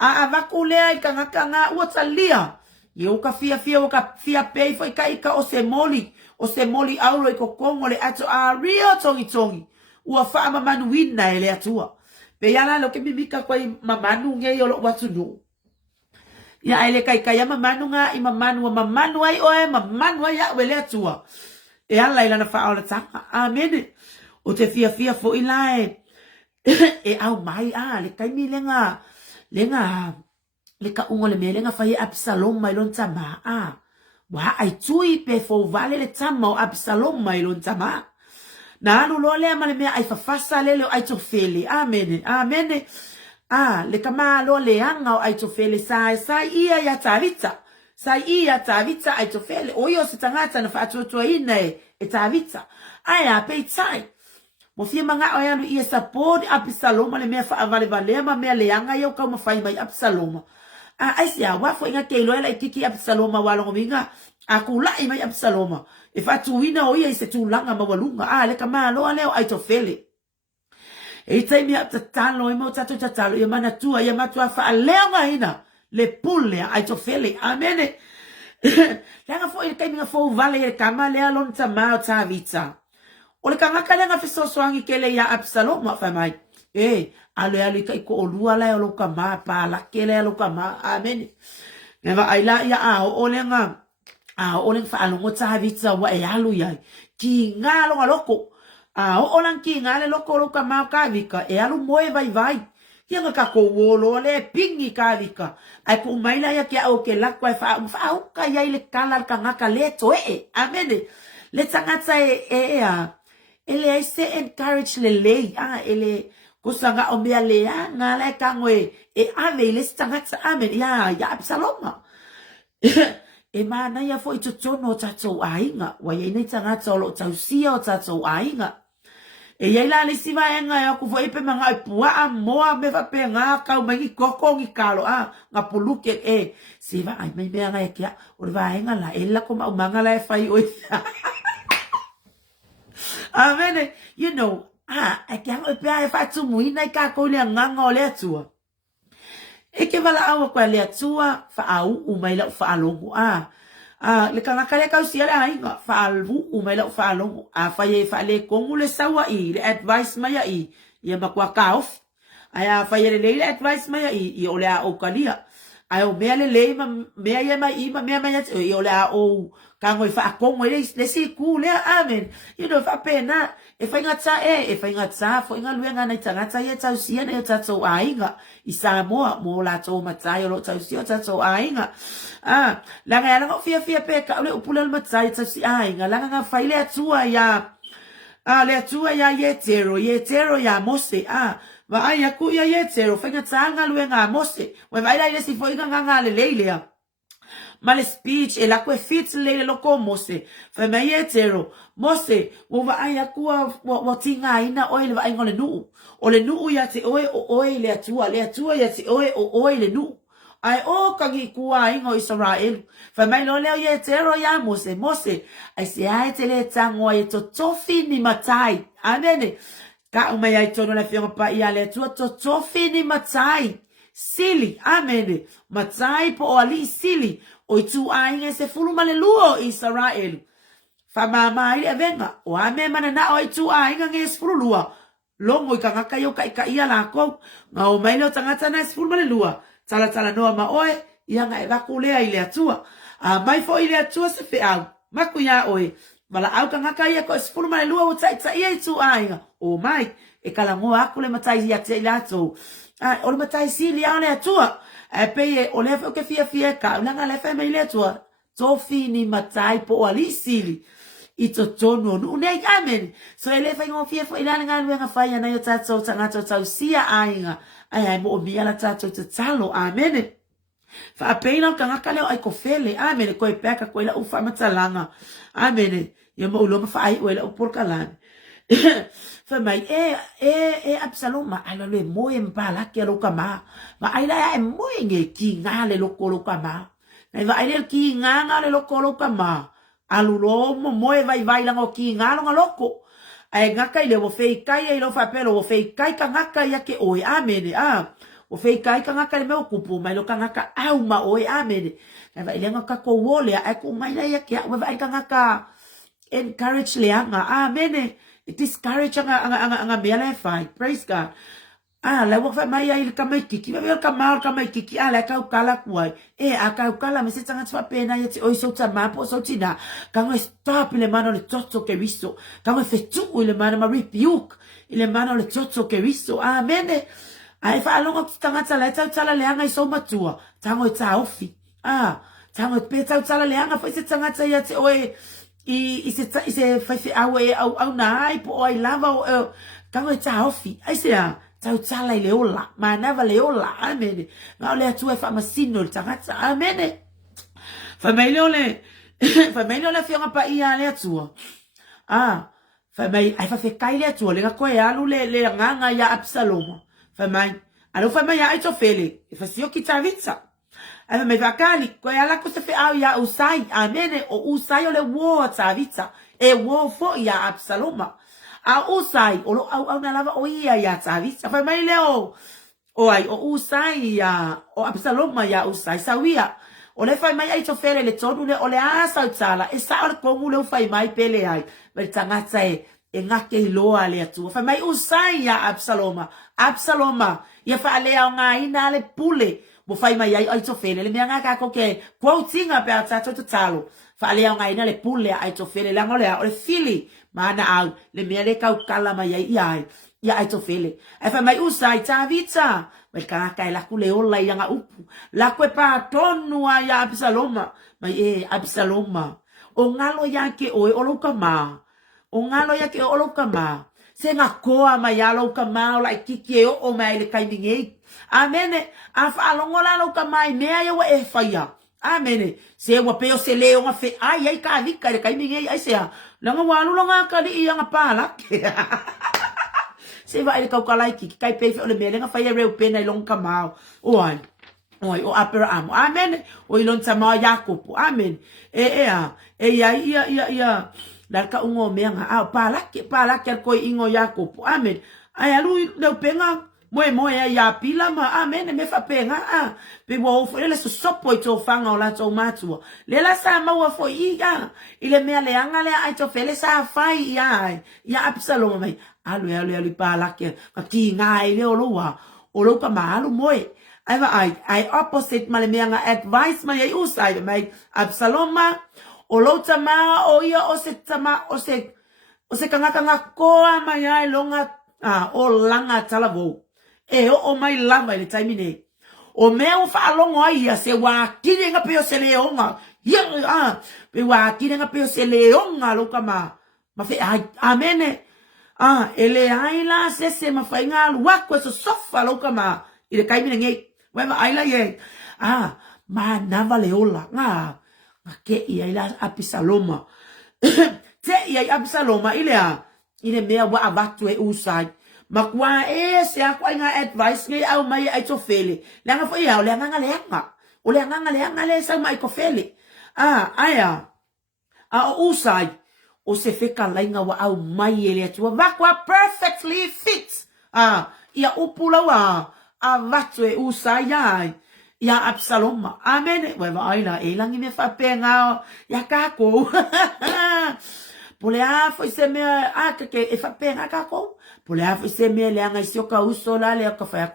A vakulea I kanga ua talia. Ia uka fia uka fia pei foi ka ika o se moli aulo I kokongo le ato a rio tongi. Ua faa mamanu wina ele atua. Pe yala lo ke mimika kwa I mamanu nge yolo watu nu. Ia ele kai ya mamanu nga I mamanu ai oe mamanu ai ya wele atua. E ala ila na faa ola tanga. Amen. O te fia fo ilae. E au mai le kai mi lenga. Le ka ungo le me lenga fai Absalom mai lon tama. Wa ai tui pe fo vale le tama o Absalom mai lon tama. Na anu lo le male me ai fafasa le ai tofele. Amen. Amen. Le kama lo le anga o ai tofele sai ia ya tavita. Sai ia tavita ai tofele. O yo se tangata na FAATUATUA ina e tavita. Aya pe tai. Mo fia manga o yalu ia support Absalom le me fa vale ma me le anga yo ka mo fai mai Absalom. Ai sia wa fo inga ke lo ela kiki Absalom wa lo minga. Aku la I mai Absalom. E fa tuina o ia se tu langa ma walunga. Le kama lo ale ai tofele. E tai mi aptatalo e mo tatu tatalo ia mana tua ia matua fa leonga ina le pule ai tofele. Amen. Langa fo ia kai minga fo vale e kama le alon tama o tavita. O le kangaka lenga fisosoangi ke le ia Absalom fa mai. Ale kai ko olua la o kama pa la ke le o kama. Amen. Neva ai la ia o lenga o lenga fa alongo tavita wa e alu ia. Ki ngalo loko. O lang ki ngale loko lo kama ka vika e alu moe vai. Ki nga ka ko wolo le pingi ka vika. Ai po mai la ia ke o ke la kwa fa o ka ia le kala kangaka le to Amen. Le tangata ele se encourage le ele kusanga o mea le nga le kangwe ave le tangata. Amen. Ya Absalom. E mana ia fo I totono tatou ainga. Wa ia nei tangata o lo tausia o tatou ainga. E ia la le siva enga ya ku fo I pe manga I pua moa me va pe nga ka mai koko ngi kalo nga puluke siva ai mai mea nga kia o va enga la ela ko manga la fai o Amen. You know, e kia o pe ai fa tu muina ka ko le nganga o le atua. E ke vala awa kwa le atua fa au mai la fa alongo le kangaka le kausia le ainga fa alvu mai la fa alongo fa ye fa le kongu le sawa I le advice mai ia makwa kaof aya fa ye le advice mai I o le o kalia ai o mea le mea ia mai mea mai I o le o kango I fa kongo le si ku le. Amen. You know fa pena e fa ingata fo inga luenga na tangata ia tausia na tatou ainga I Samoa mo la to matai lo tausia tatou ainga langa fia pe ka le upula matai tausia ainga langa fa ile atua ya le atua ya yetero ya mose va ai aku ya yetero fa ingata nga luenga mose wa vai la si fo inga nga le leilea ma le speech e la koe fit le loko mose fa mai e tero mose wo va ai akua wo tinga ina o le vai ngole nu o le nu ya te o le atua ya te o le nu ai o kangi kua ingo Israel fa mai lo leo ye tero ya mose ai se ai te le tango e to tofi ni matai amene ka umai ai tono la fionga pa ia le tua to tofi ni matai sili amene matai po ali sili o tu ai se fulu male luo Israel fa mama ai avenga o ame mana na o tu ai nge fulu lua longo ka ngaka yo ka ia la ko nga o mai lo tangata na fulu male lua tala noa ma oe ia nga e laku lea i le atua a mai fo i le atua se fe au maku ia oe mala au ka ngaka ia ko esfulu male lua o tai ia i tu ainga o mai e kala ngoa aku le matai ia te ilato o le matai si li au le atua e peye o le o ke fia ka unanga le fe mai le atua tofi ni matai po o ali sili i to tono nu nei amen so ele fa ngo fia fo ila nga nga fa ia na yo tatso tanga tau sia ainga ai mo mia la tato te talo amen fa apena ka ngaka leo ai ko fele amen ko e peka ko ila ufa matalanga amen ye mo lo fa ai wela upor kalan fa mai Absalom ala le mo e mbala ke lo kama ma ai la e mo nge ki ngale lo ko kama ai va ai le ki ngale lo ko kama alu lo mo e vai la ngo ki ngalo ngaloko ai ngaka ile wo fei kai ai lo fa pelo wo fei kai ka ngaka ya ke oi amene wo fei kai ka ngaka le me okupu mai lo ka ngaka au ma oi amene ai vai le ngaka ko wole ai ku mai ya ke wo vai ka ngaka encourage le anga amene it discourage anga mele fai praise God la wo fa mai ai ka mai kiki me ka mai kiki ala ka kala kuai aka kala me se tanga tfa pena ye oi so tama po so tina ka ngo stop le mano le totso ke visto ka ngo fetu le mano ma rebuke le mano le totso ke visto amen ai fa longa tanga tsala le anga so matua tango tsa ofi tango pe tsala le anga fa se tanga tsa ye oi i se fa se au nai po oi lava ka ngo tsa ofi ai se tau tala i le ola, ma nava le ola, amene. Ngau le atua e wha masino le tangata, amene. Fa mai le fionga pa ia le atua. Fa mai, ai fa fekai le atua, le nga koe alu le nganga ya Absalom. Fa mai, alo fa mai ai to fele, e fa sio ki tavitsa. Ai fa mai vakali, koe ala ko se fe au ya usai, amene, o usai o le wo tavitsa, e wo fo ya Absaloma. A usai o au na lava o ia ya tavisa fa mai leo o ai o usai ya o Absalom ya usai sawia o le fa mai ai to fere le tonu le o le asa tsala e sa o ko le fa mai pele ai per tangata e ngake loa le atu fa mai usai ya Absaloma ya fa le au nga ina le pule mo fa mai ai to fere le me ngaka ko ke quoting about tato to talo fa le au nga ina le pule ai to fere la ngole o le fili mana au le mea le kau kala mai ia ai to fele e fa mai usai tavita mai ka kai la kule ola ia nga upu la koe pa tonu ai Absaloma mai Absaloma o ngalo ya ke o lo kama o ngalo ya ke o lo kama se nga koa mai alo kama o la kiki o mai le kai ninge amene a fa longola lo kama mea ia e fa ia amene se wa peo se leo nga fe ai ka vika le kai ninge ai se langa walu langa kali ia nga pala se vai ka kala ki kai pe le mele nga fa ia reu pena long kamao oi o Abraham amen o ilon tama Jacob amen ia la ka ungo me nga pala ke ko ingo Jacob amen ai alu le penga moe ya pila ma amen me fa penga pe wo fo le so po to fanga o la to matua le la sa ma wo fo ia ile me le anga le ai to fele sa fai ya Absalom mai alu pala ke ka ki ngai le o lo ka malu moe ai opposite ma le me anga advice ma ye usai mai Absalom o lo tama o ia o se tama o se kanga koa mai ai longa o langa talavo o mai lava le taimine o meu fa longo ia se wa kine nga pe se leonga pe wa kine nga pe se leonga lo kama ma fe amene ele ai la se ma fa nga wa ko so sofa lo kama ile kaimine nge wa ai la ye ma nava leola nga ke ia ila apisaloma te ia apisaloma ile mea wa abatue usai makwa se akwa nga advice ngai au mai ai tofele langa fo ia le nga le sa mai kofele aya usai o se feka lainga wa au mai ele atua wakwa perfectly fit ia upula wa abatue usai ai ya Absaloma. Amen. Weva aila elangi me fa penga ya kako. Pole foi se me ke e fa penga kako. Pole foi se me le anga sioka usola le ka fa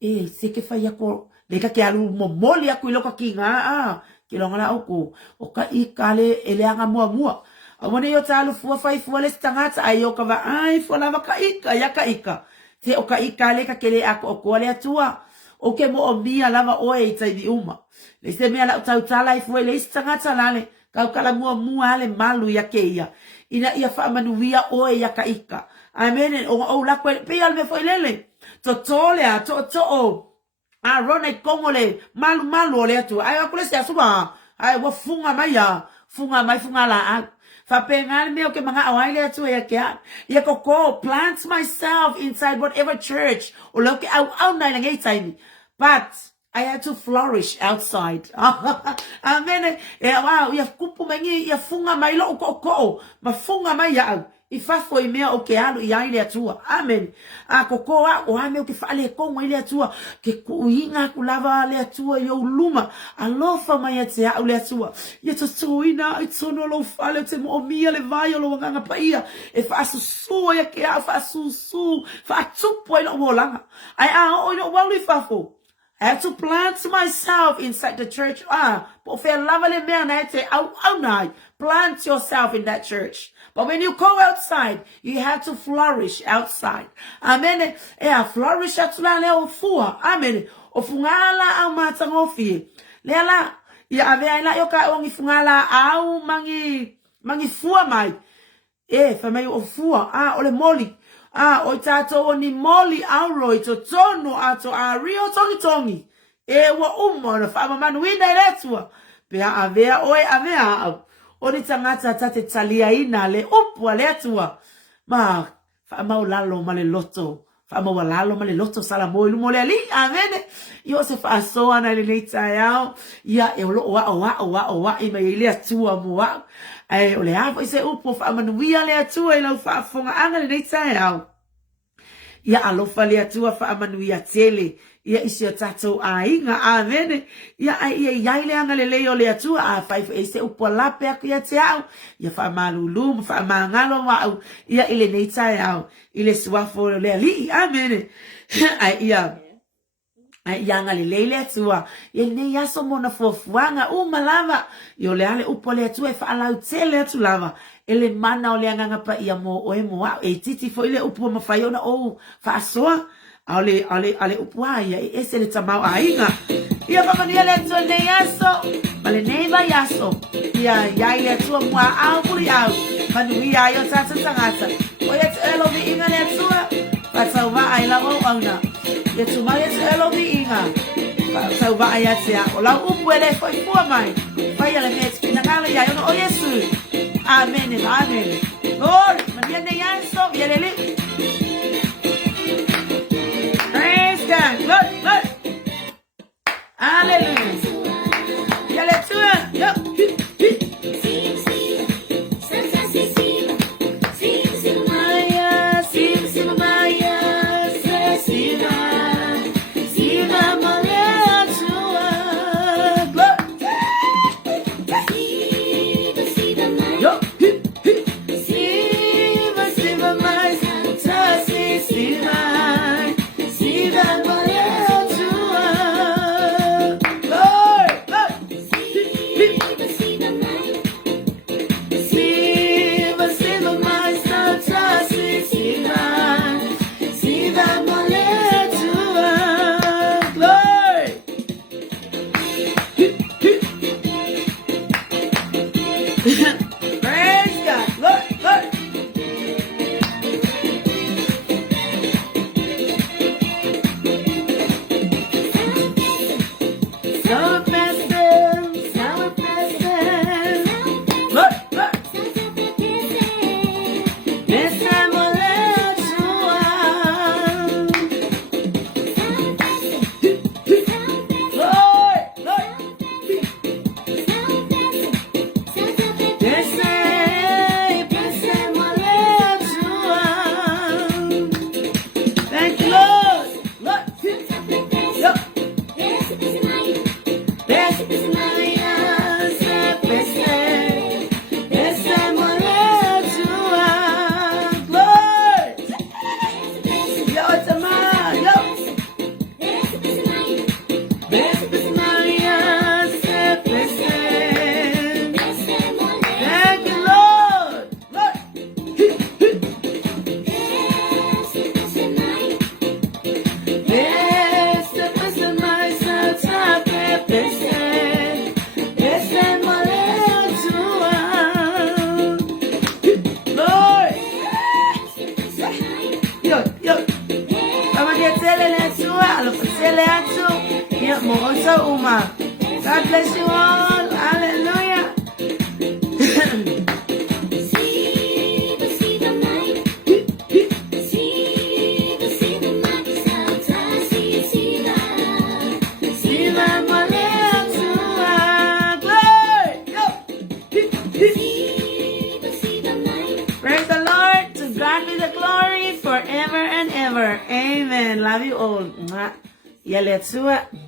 se ke fa ya ko le ka ke alu momoli aku lo ka kinga ki longa o ka ikale ele anga mua. Awone yo talu fu fa fu le stangata ayo ka va fo lava ka ika ya ka ika. Te o ka ikale ka kele ako o le atua. O ke mo o mia lava oe i tai di uma. Le se mea lau tau tala i fue le isi tangata lale. Kau kala mua ale malu ya ke ia. Ina ia wha manuia oe ya ka ika. Amen. O la koe pe al me fue lele. To tole to o. Rona i kongo le malu o le atu. Ai wakule se asuma. Ai wa funga mai ya. Funga la fa pengal me o ke mga awai le atu ya kia. Ya koko plant myself inside whatever church. O lo ke au nai lang ei but I had to flourish outside. Amen. Wow, ia kupu mangi ia funga mai lo ko. Ma funga mai ya. Ifa foi mea o ke alu ia ile atua. Amen. Koko o ame o ke fale kongo ile atua. Ke kuinga kulava ile atua yo luma. Alofa mai te au ile atua. Ia to soina itono lo fale te mo mia le vai lo nganga paia. E fa su ya ke fa su fa tupo ile o langa. Ai o no wali fafo. I had to plant myself inside the church. But for lovely man, I say, plant yourself in that church. But when you go outside, you have to flourish outside. Amen. Flourish outside. Amen. Ofungala au matangofi. Lela, ya ave ila yoka ongi fungala au mangi fua mai. Famai ofua. Ole moli. O tato o ni moli auro i to tono ato a rio tongi. Wa na fa manu ina letua. Pe avea avea. O ni tangata tate talia ina le upwa letua. Ma fa maulalo male loto. Fa maulalo male loto salamo ilu mole ali. Amen. Yo se fa so ana le leita yao. Ya lo wa ima ile atua mo. Ole hapo ise upo fa manuia le atua ila fa fonga anga le leita yao. Ya alofa le atua fa manuia tele. Ya isi tato ainga. Amen. Ya ile anga le leo le atua fa ise upo lape aku ya teao. Ya fa malulum fa mangalo wa ya ile leita yao. Ile swafo le ali. Amen. Yanga le leile tua ye ne yaso mona fofuanga malava yo le ale upole tua fa ala utele tu lava ele mana ole nganga pa ia mo o mo titi fo ile upo ma faiona fa soa ale upwa ya ese le tamau ainga ia fa mania le tu ne yaso male neiba yaso ia ile tua mo au puli au manuia yo tata tangata o ye elo vi inga le tua fa sauva ai la ona ye tu mai elo vi inga sa va ai atia o la upwele foi fua mai vai ala me spina kala ya yo o yesu amen amen lord mania ne yanso yelele praise god lord hallelujah yale tua yo Yo. Mama dia tele le tua, alo tele atu. Yo mo osa uma. God bless you all. Hallelujah. Praise the Lord. To God be the glory forever and ever. Amen. Love you all. Yaletua.